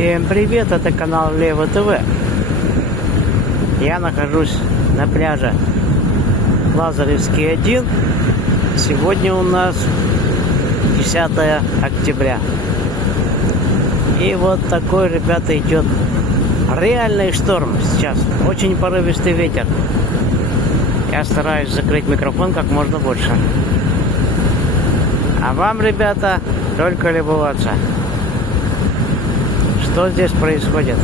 Всем привет, это канал Лева ТВ. Я нахожусь на пляже Лазаревский 1. Сегодня у нас 10 октября. И вот такой, ребята, идет реальный шторм сейчас. Очень порывистый ветер. Я стараюсь закрыть микрофон как можно больше. А вам, ребята, только любоваться. Что здесь происходит?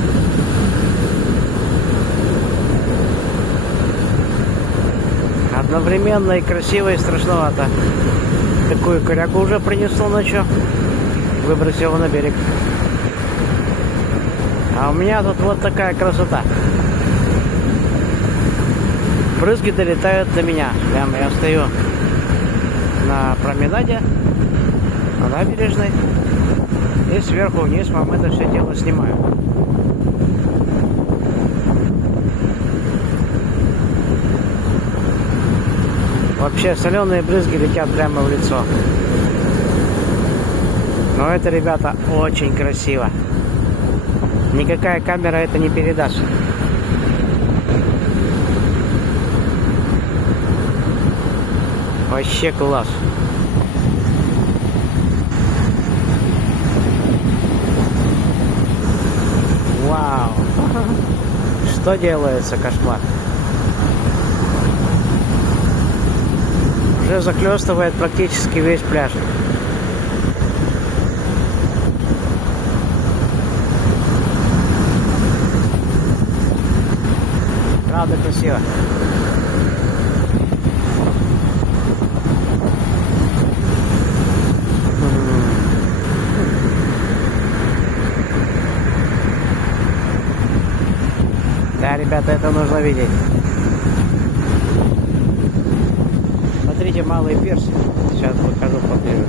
Одновременно и красиво, и страшновато. Такую коряку уже принесло ночью. Выбросил на берег. А у меня тут вот такая красота. Брызги долетают до меня. Прямо я стою на променаде, на набережной. И сверху вниз вам это все дело снимаю. Вообще соленые брызги летят прямо в лицо. Но это, ребята, очень красиво. Никакая камера это не передаст. Вообще класс. Вау! Что делается, кошмар? Уже захлестывает практически весь пляж. Правда красиво. Да, ребята, это нужно видеть. Смотрите, малый пирс. Сейчас покажу поближе.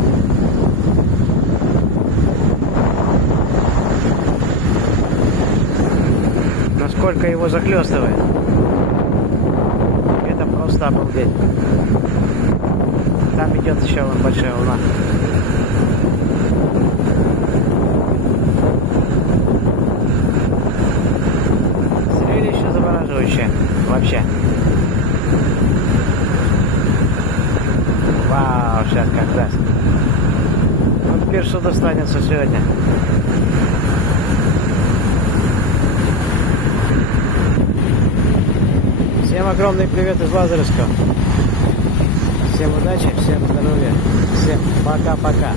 Насколько его захлестывает. Это просто обалдеть. Там идет еще вон большая волна. Зрелище завораживающее. Вообще. Вау, сейчас как раз. Вот пирсу достанется сегодня. Всем огромный привет из Лазаревского. Всем удачи, всем здоровья. Всем пока-пока.